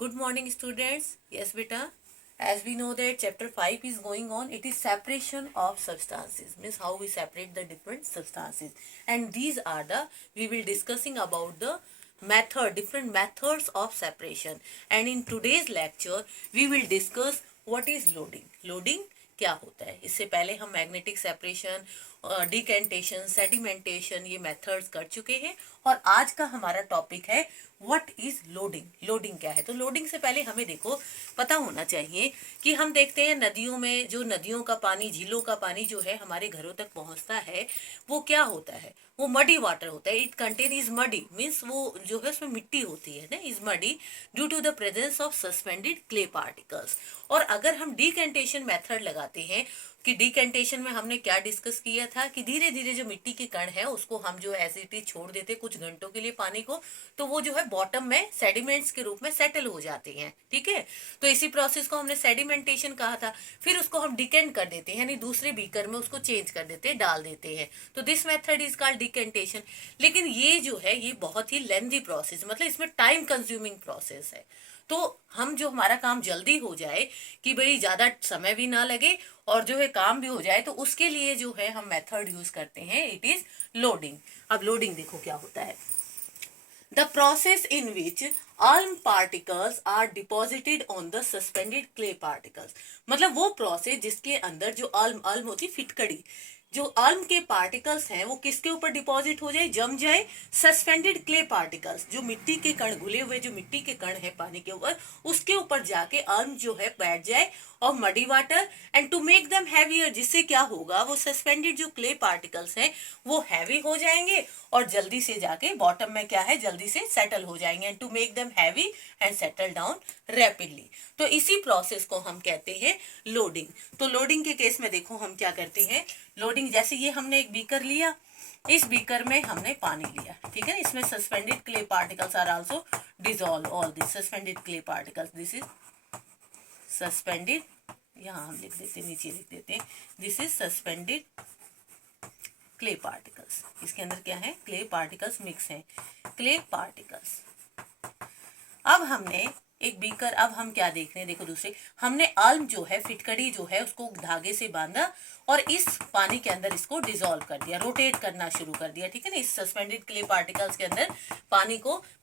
Good morning, students. Yes, beta. As we know that chapter 5 is going on, it is separation of substances. Means how we separate the different substances. And these are we will discussing about the different methods of separation. And in today's lecture, we will discuss what is loading. Loading क्या होता है. इससे पहले हम magnetic separation, decantation, sedimentation ये methods कर चुके हैं और आज का हमारा टॉपिक है व्हाट इज लोडिंग. लोडिंग क्या है. तो लोडिंग से पहले हमें देखो पता होना चाहिए कि हम देखते हैं नदियों में जो नदियों का पानी, झीलों का पानी जो है हमारे घरों तक पहुंचता है वो क्या होता है, वो मडी वाटर होता है. It contain is muddy means वो जो है उसमें मिट्टी होती है ना, is muddy due to the presence of suspended clay particles. और अगर हम डिकेंटेशन मेथड लगाते हैं कि डिकेंटेशन में हमने क्या डिस्कस किया था कि धीरे धीरे जो मिट्टी के कण है उसको हम जो एज इट इज छोड़ देते कुछ घंटों के लिए पानी को, तो वो जो है बॉटम में सेडिमेंट्स के रूप में सेटल हो जाते हैं. ठीक है, तो इसी प्रोसेस को हमने सेडिमेंटेशन कहा था. फिर उसको हम डिकेंट कर देते हैं यानी दूसरे बीकर में उसको चेंज कर देते हैं, डाल देते हैं. तो this method is called decantation. लेकिन ये जो है ये बहुत ही लेंथी प्रोसेस, मतलब इसमें टाइम कंज्यूमिंग प्रोसेस है. तो हम जो हमारा काम जल्दी हो जाए कि भाई ज्यादा समय भी ना लगे और जो है काम भी हो जाए, तो उसके लिए जो है हम मेथड यूज करते हैं, इट इज लोडिंग. अब लोडिंग देखो क्या होता है. The process in which alum particles are deposited on the suspended clay particles. मतलब वो प्रोसेस जिसके अंदर जो आल्म होती फिटकड़ी, जो आल्म के पार्टिकल्स हैं वो किसके ऊपर डिपॉजिट हो जाए, जम जाए, सस्पेंडेड क्ले पार्टिकल्स, जो मिट्टी के कण, घुले हुए जो मिट्टी के कण है पानी के ऊपर, उसके ऊपर जाके आल्म जो है बैठ जाए और muddy water and to make them heavier, जिससे क्या होगा वो सस्पेंडेड जो क्ले पार्टिकल्स हैं वो हैवी हो जाएंगे और जल्दी से जाके बॉटम में क्या है जल्दी से सेटल हो जाएंगे and to make them heavy and settle down rapidly. तो इसी प्रोसेस को हम कहते हैं लोडिंग. तो लोडिंग के केस में देखो हम क्या करते हैं. लोडिंग जैसे ये हमने एक बीकर लिया, इस बीकर में हमने पानी लिया, ठीक है. इसमें suspended clay particles are also dissolve all this suspended clay particles. This is suspended, यहाँ हम लिख देते, नीचे लिख देते हैं, this is suspended clay particles. इसके अंदर क्या है, क्ले पार्टिकल्स मिक्स हैं, क्ले पार्टिकल्स. अब हमने एक बीकर, अब हम क्या देख रहे हैं, देखो दूसरे हमने आल्म जो है फिटकड़ी जो है उसको धागे से बांधा और इस पानी के अंदर इसको डिसॉल्व कर दिया, रोटेट करना शुरू कर दिया. ठीक है ना, इस सस्पेंडेड क्ले पार्टिकल्स के अंदर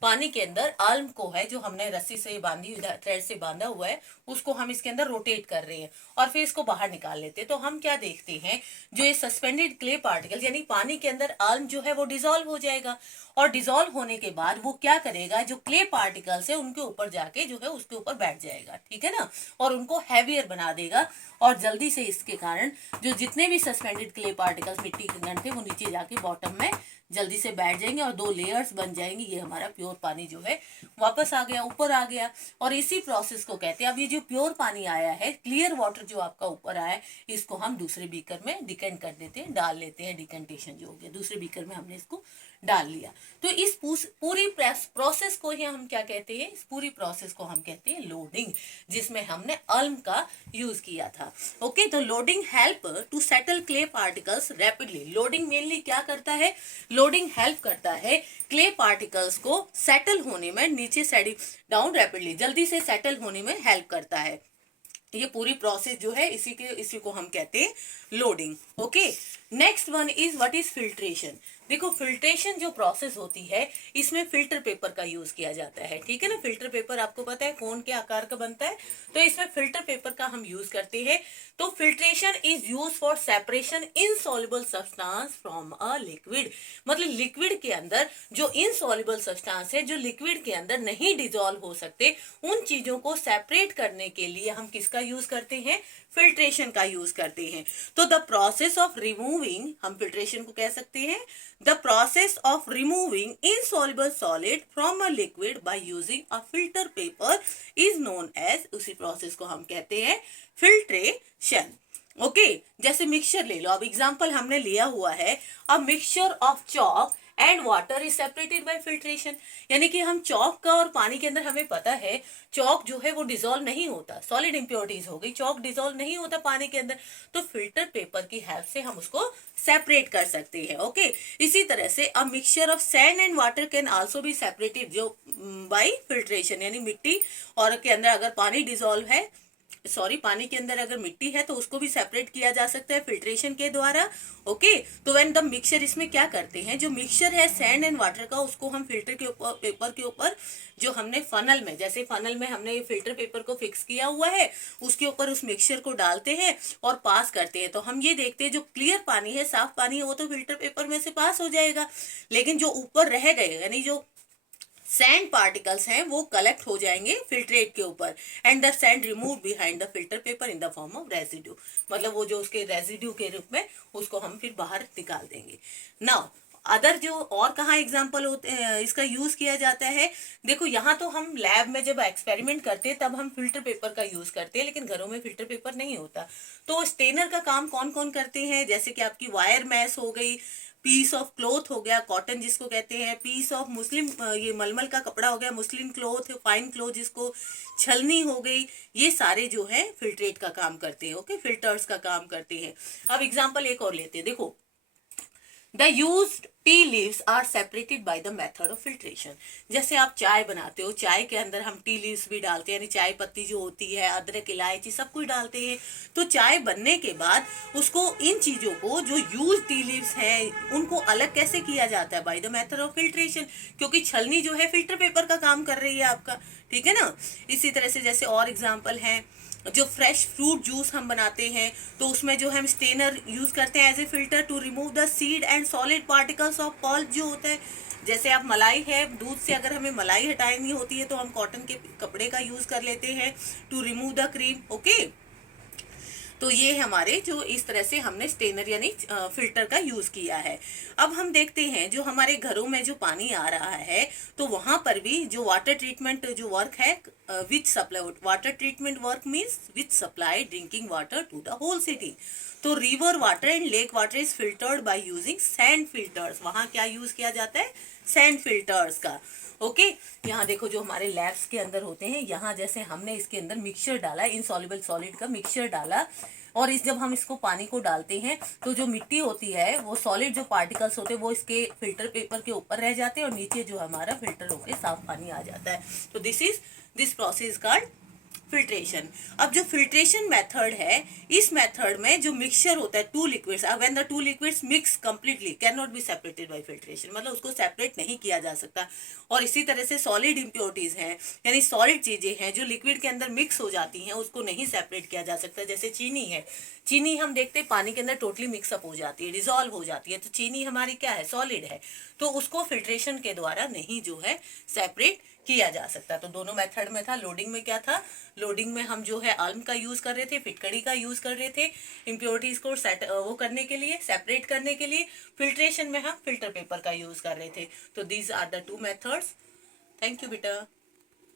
पानी के अंदर आल्म को है जो हमने रस्सी से बांधी, थ्रेड से बांधा हुआ है, उसको हम इसके अंदर रोटेट कर रहे हैं और फिर इसको बाहर निकाल लेते हैं. तो हम क्या देखते हैं, जो ये सस्पेंडेड क्ले पार्टिकल्स यानी पानी के अंदर आल्म जो है वो डिसॉल्व हो जाएगा और डिसॉल्व होने के बाद वो क्या करेगा, जो क्ले पार्टिकल्स है उनके ऊपर जाके जो है उसके ऊपर बैठ जाएगा. ठीक है ना, और उनको हैवियर बना देगा और जल्दी से इसके कारण जो जितने भी सस्पेंडेड क्ले पार्टिकल्स मिट्टी के कण थे वो नीचे जाके बॉटम में जल्दी से बैठ जाएंगे और दो लेयर्स बन जाएंगी. ये हमारा प्योर पानी जो है वापस आ गया, ऊपर आ गया. और इसी प्रोसेस को कहते हैं. अब ये जो प्योर पानी आया है, क्लियर वाटर जो आपका ऊपर आया है, इसको हम दूसरे बीकर में डिकेंट कर देते हैं, डाल लेते हैं. डिकेंटेशन जो हो गया, दूसरे बीकर में हमने इसको डाल लिया. तो इस पूरी प्रोसेस को ही हम क्या कहते हैं, इस पूरी प्रोसेस को हम कहते हैं लोडिंग, जिसमें हमने आल्म का यूज किया था. ओके, तो loading help to settle clay particles rapidly. Loading mainly क्या करता है, लोडिंग हेल्प करता है क्ले पार्टिकल्स को सेटल होने में, नीचे सेटिंग डाउन रैपिडली, जल्दी से सेटल होने में हेल्प करता है. ये पूरी प्रोसेस जो है इसी को हम कहते हैं loading. Okay, next one is what is filtration. देखो फिल्ट्रेशन जो प्रोसेस होती है इसमें फिल्टर पेपर का यूज किया जाता है. ठीक है ना, फिल्टर पेपर आपको पता है कौन के आकार का बनता है, तो इसमें फिल्टर पेपर का हम यूज करते हैं. तो filtration is use for separation insoluble substance from a liquid. मतलब लिक्विड के अंदर जो इनसॉल्युबल सब्सटेंस है, जो लिक्विड के अंदर नहीं डिसॉल्व हो सकते, उन चीजों को सेपरेट करने के लिए हम किसका यूज करते हैं, फिल्ट्रेशन का यूज करते हैं. तो द प्रोसेस ऑफ रिमूविंग, हम फिल्ट्रेशन को कह सकते हैं the process of removing insoluble solid from a liquid by using a filter paper is known as, उसी प्रोसेस को हम कहते हैं फिल्ट्रेशन. ओके, जैसे मिक्सचर ले लो. अब एग्जांपल हमने लिया हुआ है a mixture of chalk and water is separated by filtration. यानी कि हम चौक का और पानी के अंदर हमें पता है चौक जो है वो डिसॉल्व नहीं होता, सॉलिड इंप्योरिटीज हो गई, चौक डिसॉल्व नहीं होता पानी के अंदर, तो फिल्टर पेपर की हेल्प से हम उसको सेपरेट कर सकते हैं। ओके, इसी तरह से a mixture of sand and water can also be separated जो बाय फिल्ट्रेशन, यानी मिट्टी और के अंदर अगर पानी डिसॉल्व है, सॉरी पानी के अंदर अगर मिट्टी है तो उसको भी सेपरेट किया जा सकता है फिल्ट्रेशन के द्वारा। ओके, तो व्हेन द मिक्सचर, इसमें क्या करते हैं, जो मिक्सचर है सैंड एंड वाटर का, उसको हम फिल्टर के ऊपर, पेपर के ऊपर जो हमने फनल में, जैसे फनल में हमने ये फिल्टर पेपर को फिक्स किया हुआ है, उसके ऊपर उस मिक्सचर को डालते हैं और पास करते हैं। तो हम ये देखते हैं जो क्लियर पानी है, साफ पानी है, वो तो फिल्टर पेपर में से पास हो जाएगा, लेकिन जो ऊपर रह गए यानी जो सैंड पार्टिकल्स हैं वो कलेक्ट हो जाएंगे फिल्ट्रेट के ऊपर, and the sand remove behind the filter paper in the form of residue. मतलब वो जो उसके रेजिड्यू के रूप में उसको हम फिर बाहर निकाल देंगे। नाउ अदर जो और कहाँ एग्जाम्पल होते हैं इसका यूज किया जाता है, देखो यहाँ तो हम लैब में जब एक्सपेरिमेंट करते हैं तब हम फिल्टर पेपर का यूज करते हैं, लेकिन घरों में फिल्टर पेपर नहीं होता। तो स्टेनर का काम कौन कौन करते हैं, जैसे कि आपकी वायर मैश हो गई, पीस ऑफ क्लोथ हो गया, कॉटन जिसको कहते हैं, पीस ऑफ मुस्लिम, ये मलमल का कपड़ा हो गया, मुस्लिम क्लोथ, फाइन क्लोथ जिसको छलनी हो गई, ये सारे जो है फिल्ट्रेट का काम करते हैं। ओके, फिल्टर्स का काम करते हैं। अब एग्जांपल एक और लेते हैं, देखो the used tea leaves are separated by the method of filtration. जैसे आप चाय बनाते हो, चाय के अंदर हम टी लीव्स भी डालते हैं, यानी चाय पत्ती जो होती है, अदरक, इलायची सब कुछ डालते हैं। तो चाय बनने के बाद उसको, इन चीजों को जो यूज टी लीव्स हैं उनको अलग कैसे किया जाता है, bye the method of filtration, क्योंकि छलनी जो है फिल्टर पेपर का काम कर रही है आपका, ठीक है ना। इसी तरह से जैसे और एग्जाम्पल है, जो फ्रेश फ्रूट जूस हम बनाते हैं तो उसमें जो हम स्टेनर यूज करते हैं as a filter to remove the seed and solid particles of pulp जो होता है। जैसे आप मलाई है, दूध से अगर हमें मलाई हटानी होती है तो हम कॉटन के कपड़े का यूज कर लेते हैं to remove the cream. Okay, तो ये हमारे जो इस तरह से हमने स्टेनर यानी फिल्टर का यूज किया है। अब हम देखते हैं जो हमारे घरों में जो पानी आ रहा है तो वहां पर भी जो वाटर ट्रीटमेंट जो वर्क है, which supply, water treatment work means which supply drinking water to the whole city. तो river water and lake water is filtered by using sand filters. वहां क्या यूज किया जाता है, सैंड फिल्टर्स का। Okay, यहाँ देखो जो हमारे लैब्स के अंदर होते हैं, यहाँ जैसे हमने इसके अंदर मिक्सचर डाला, इनसॉल्युबल सॉलिड का मिक्सचर डाला, और इस जब हम इसको पानी को डालते हैं तो जो मिट्टी होती है वो सॉलिड जो पार्टिकल्स होते हैं वो इसके फिल्टर पेपर के ऊपर रह जाते हैं और नीचे जो हमारा फिल्टर होकर साफ पानी आ जाता है। तो दिस प्रोसेस कॉल्ड फिल्ट्रेशन। अब जो फिल्ट्रेशन मेथड है, इस मेथड में जो मिक्सचर होता है two liquids, when the two liquids mix completely can not be separated by filtration, मतलब उसको सेपरेट नहीं किया जा सकता। और इसी तरह से सॉलिड इम्प्योरिटीज हैं, यानी सॉलिड चीजें हैं जो लिक्विड के अंदर मिक्स हो जाती हैं, उसको नहीं सेपरेट किया जा सकता। जैसे चीनी है, चीनी हम देखते हैं पानी के अंदर टोटली मिक्सअप हो जाती है, डिजॉल्व हो जाती है, तो चीनी हमारी क्या है, सॉलिड है, तो उसको फिल्ट्रेशन के द्वारा नहीं जो है सेपरेट किया जा सकता। तो दोनों मेथड में था। लोडिंग में क्या था, लोडिंग में हम जो है आल्म का यूज कर रहे थे, फिटकड़ी का यूज कर रहे थे इम्प्योरिटीज को वो करने के लिए, सेपरेट करने के लिए। फिल्ट्रेशन में हम फिल्टर पेपर का यूज कर रहे थे। तो these are the two methods. Thank you बेटा।